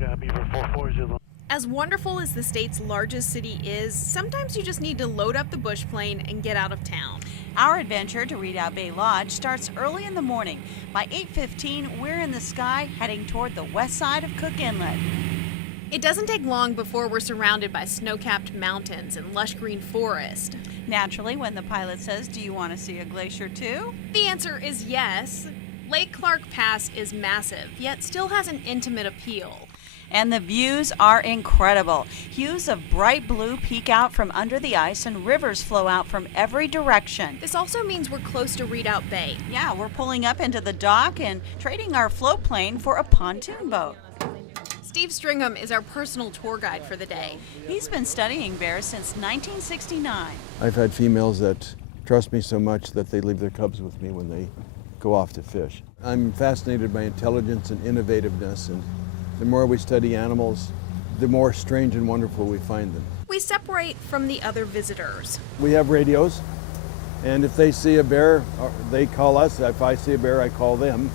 Beaver 440. As wonderful as the state's largest city is, sometimes you just need to load up the bush plane and get out of town. Our adventure to Redoubt Bay Lodge starts early in the morning. By 8:15, we're in the sky heading toward the west side of Cook Inlet. It doesn't take long before we're surrounded by snow-capped mountains and lush green forest. Naturally, when the pilot says, "Do you want to see a glacier too?" The answer is yes. Lake Clark Pass is massive, yet still has an intimate appeal. And the views are incredible. Hues of bright blue peek out from under the ice and rivers flow out from every direction. This also means we're close to Redoubt Bay. Yeah, we're pulling up into the dock and trading our float plane for a pontoon boat. Steve Stringham is our personal tour guide for the day. He's been studying bears since 1969. I've had females that trust me so much that they leave their cubs with me when they go off to fish. I'm fascinated by intelligence and innovativeness, and the more we study animals, the more strange and wonderful we find them. We separate from the other visitors. We have radios, and if they see a bear, they call us. If I see a bear, I call them.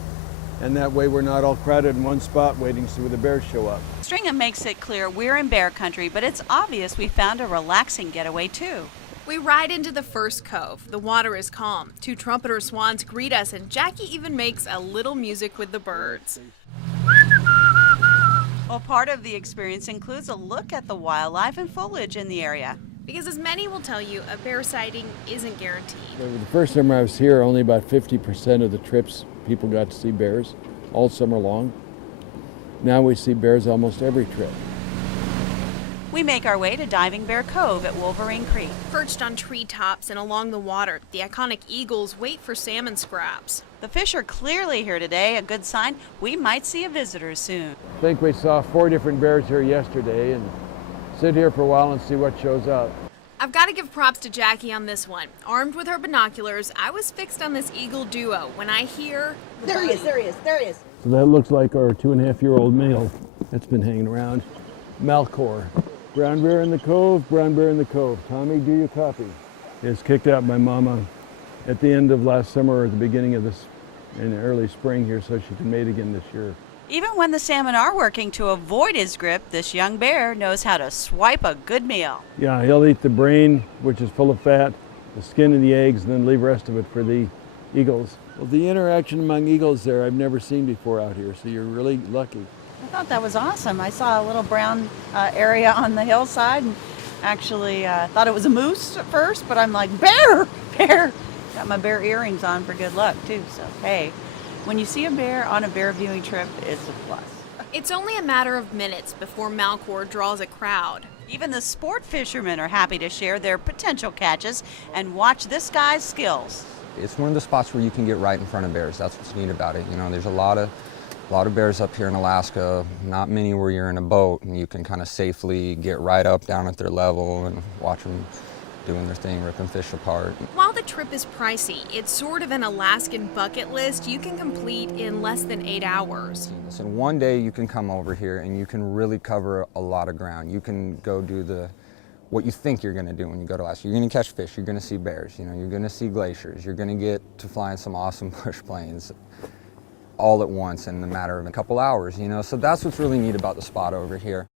And that way we're not all crowded in one spot waiting to see where the bears show up. Stringham makes it clear we're in bear country, but it's obvious we found a relaxing getaway too. We ride into the first cove. The water is calm. Two trumpeter swans greet us, and Jackie even makes a little music with the birds. Well, part of the experience includes a look at the wildlife and foliage in the area. Because as many will tell you, a bear sighting isn't guaranteed. The first summer I was here, only about 50% of the trips people got to see bears all summer long. Now we see bears almost every trip. We make our way to Diving Bear Cove at Wolverine Creek. Perched on treetops and along the water, the iconic eagles wait for salmon scraps. The fish are clearly here today, a good sign we might see a visitor soon. I think we saw 4 different bears here yesterday, and sit here for a while and see what shows up. I've got to give props to Jackie on this one. Armed with her binoculars, I was fixed on this eagle duo when I hear... There he is. So that looks like our 2.5-year-old male that's been hanging around. Malcor. Brown bear in the cove, brown bear in the cove. Tommy, do you copy? He was kicked out by Mama at the end of last summer or at the beginning of this in early spring here so she can mate again this year. Even when the salmon are working to avoid his grip, this young bear knows how to swipe a good meal. Yeah, he'll eat the brain, which is full of fat, the skin and the eggs, and then leave the rest of it for the eagles. Well, the interaction among eagles there I've never seen before out here, so you're really lucky. I thought that was awesome. I saw a little brown area on the hillside and actually thought it was a moose at first, but I'm like, bear! Got my bear earrings on for good luck too, so hey. When you see a bear on a bear viewing trip, it's a plus. It's only a matter of minutes before Malcor draws a crowd. Even the sport fishermen are happy to share their potential catches and watch this guy's skills. It's one of the spots where you can get right in front of bears. That's what's neat about it. You know, there's a lot of bears up here in Alaska, not many where you're in a boat and you can kind of safely get right up down at their level and watch them doing their thing, ripping fish apart. While the trip is pricey, it's sort of an Alaskan bucket list you can complete in less than 8 hours. So one day you can come over here and you can really cover a lot of ground. You can go do what you think you're going to do when you go to Alaska. You're going to catch fish, you're going to see bears, you know, you're going to see glaciers, you're going to get to fly in some awesome bush planes all at once in a matter of a couple hours, you know. So that's what's really neat about the spot over here.